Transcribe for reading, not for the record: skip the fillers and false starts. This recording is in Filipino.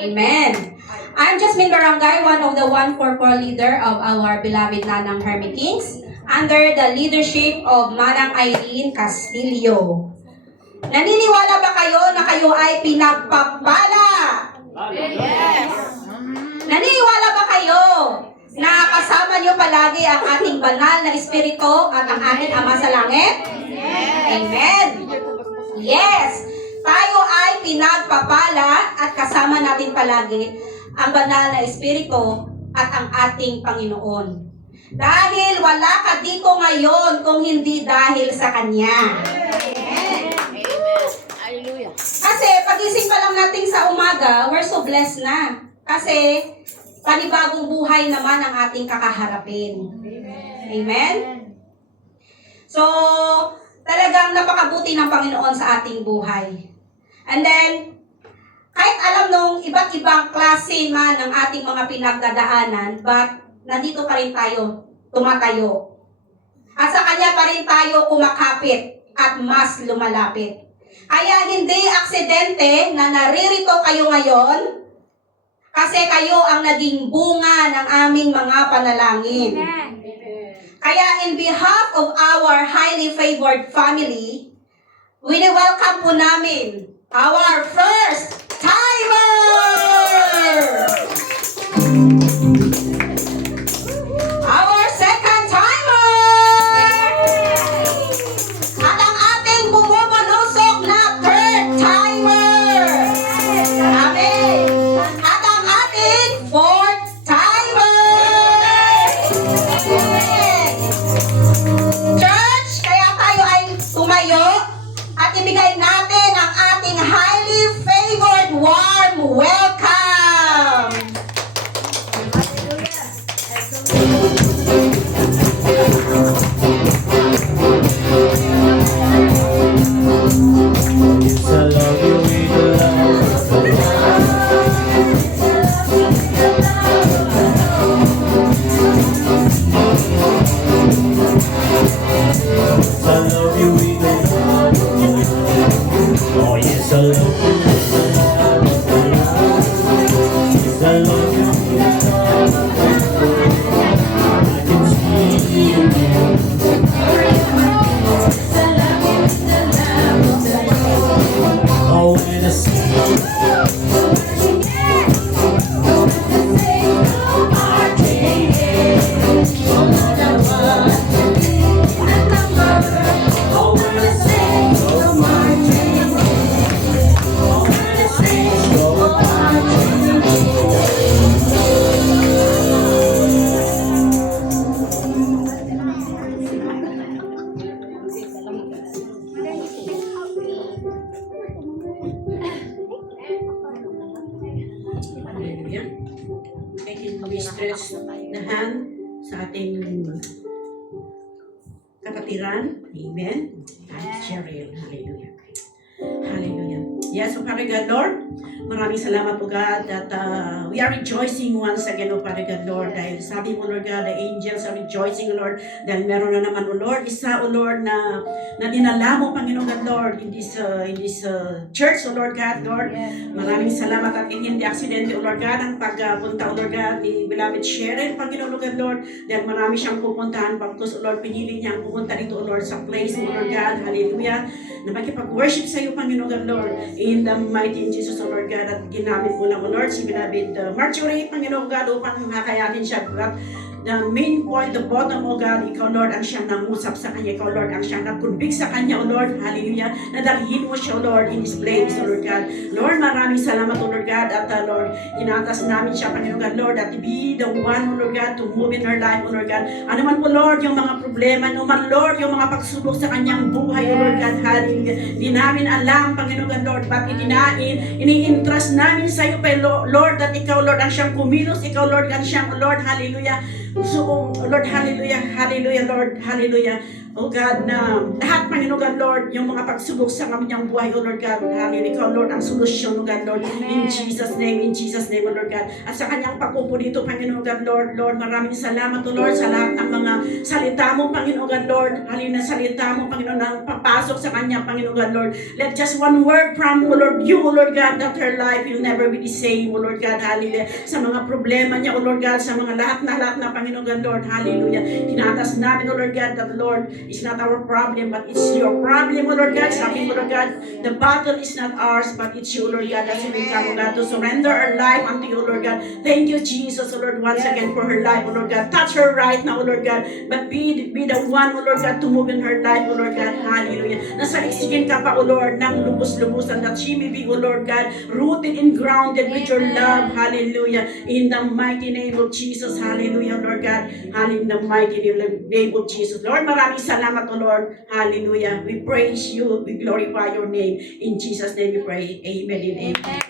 Amen. I'm Jasmine Barangay, one of the 144 leader of our beloved Nanang Hermitings, under the leadership of Manang Irene Castillo. Naniniwala ba kayo na kayo ay pinagpapala? Yes! Naniniwala ba kayo na kasama niyo palagi ang ating banal na Espiritu at ang ating Ama sa Langit? Amen. Yes! Tayo ay pinagpapala at kasama natin palagi ang banal na Espiritu at ang ating Panginoon. Dahil wala ka dito ngayon kung hindi dahil sa Kanya. Amen. Hallelujah. Kasi pagising pa lang natin sa umaga, we're so blessed na. Kasi panibagong buhay naman ang ating kakaharapin. Amen? So, talagang napakabuti ng Panginoon sa ating buhay. And then, kahit alam nung iba't ibang klase man ng ating mga pinagdadaanan, but nandito pa rin tayo, tumatayo. At sa Kanya pa rin tayo kumakapit at mas lumalapit. Kaya hindi aksidente na naririto kayo ngayon kasi kayo ang naging bunga ng aming mga panalangin. Kaya in behalf of our highly favored family, welcome po namin our first timer! Our second timer! At ang ating bumubulusok na third timer! Amen! At ang ating fourth timer! Amen! Church, kaya tayo ay tumayo at ibigay natin ang ating highly favored warm welcome! Yes, I love you with the love of Yes, I love you with the love of Oh, yes, I love you with the love of Yes, I love you with the love of I can see you. Oh, when I see Oh, when I say oh my dream. Oh, when I say oh my dream. Hallelujah. Pwede stretch na hand sa ating kapatiran. Amen. Cheryl. Hallelujah. Hallelujah. Yes, so Father God, Lord, maraming salamat po God that we are rejoicing once again, O Father God, Lord, dahil sabi mo, Lord God, the angels are rejoicing, Lord, dahil meron na naman, O Lord, isa, O Lord, na dinala mo, Panginoon God, Lord, in this church, O Lord God, Lord. Maraming salamat at hindi aksidente, O Lord God, ang pagpunta, O Lord God, ni beloved Sharon, Panginoon God, Lord, dahil marami siyang pupuntahan, pagkus, O Lord, pinili niyang pupunta dito, O Lord, sa place, O Lord God, hallelujah, na makipag-worship sa iyo, Panginoon God, Lord, in the mighty in Jesus, O Lord God, at ginamit mo lang, O Lord, si beloved Marjorie, Panginoon God, upang makayanin siya, God. The main point, the bottom, O God, ikaw, Lord, ang siyang nangusap sa kanya, ikaw, Lord, ang siyang nagkunbig sa kanya, O Lord, hallelujah, nadalhin mo siya, O Lord, in this place, O Lord God. Lord, maraming salamat, O Lord God, at Lord, inatas namin siya, Panginoon God, Lord, at be the one, O Lord God, to move in her life, O Lord God. Ano man po, Lord, yung mga problema, ano man, Lord, yung mga pagsubok sa kanyang buhay, O Lord God, hallelujah. Di namin alam, Panginoon God, Lord, but ini-entrust namin sa iyo, Lord, that ikaw, Lord, ang siyang kumilos, ikaw, Lord, ang siyang, Lord, hallelujah. So, Lord, hallelujah, hallelujah, Lord, hallelujah. Oh God, na lahat, Panginoon God, Lord, yung mga pagsubok sa kanyang buhay, oh Lord God, hallelujah, ikaw, Lord, ang solusyon, oh God, Lord, in Jesus' name, oh Lord God, at sa kanyang pagpupo dito, Panginoon God, Lord, maraming salamat, oh Lord, sa lahat ng mga salita mo, Panginoon God, Lord, hallelujah, salita mo, Panginoon, ang papasok sa kanya, Panginoon God, Lord, let just one word from, oh Lord, you, oh Lord God, that her life will never be the same, oh Lord God, hallelujah, sa mga problema niya, oh Lord God, sa mga lahat na, Panginoon God, Lord, hallelujah, tinatas namin, oh Lord God, that Lord, it's not our problem, but it's your problem, oh Lord God. Sabi mo, Lord God, the battle is not ours, but it's you, Lord God. As we come, oh God, to surrender our life unto you, Lord God. Thank you, Jesus, oh Lord, once again for her life, oh Lord God. Touch her right now, oh Lord God. But be the one, oh Lord God, to move in her life, oh Lord God. Hallelujah. Nasaliksikin ka pa, oh Lord, ng lubos-lubusan, that she may be, oh Lord God, rooted and grounded with your love. Hallelujah. In the mighty name of Jesus. Hallelujah, Lord God. Hallelujah. In the mighty name of Jesus. Lord, maraming salamat, O Lord. Hallelujah. We praise you. We glorify your name. In Jesus' name we pray. Amen and amen.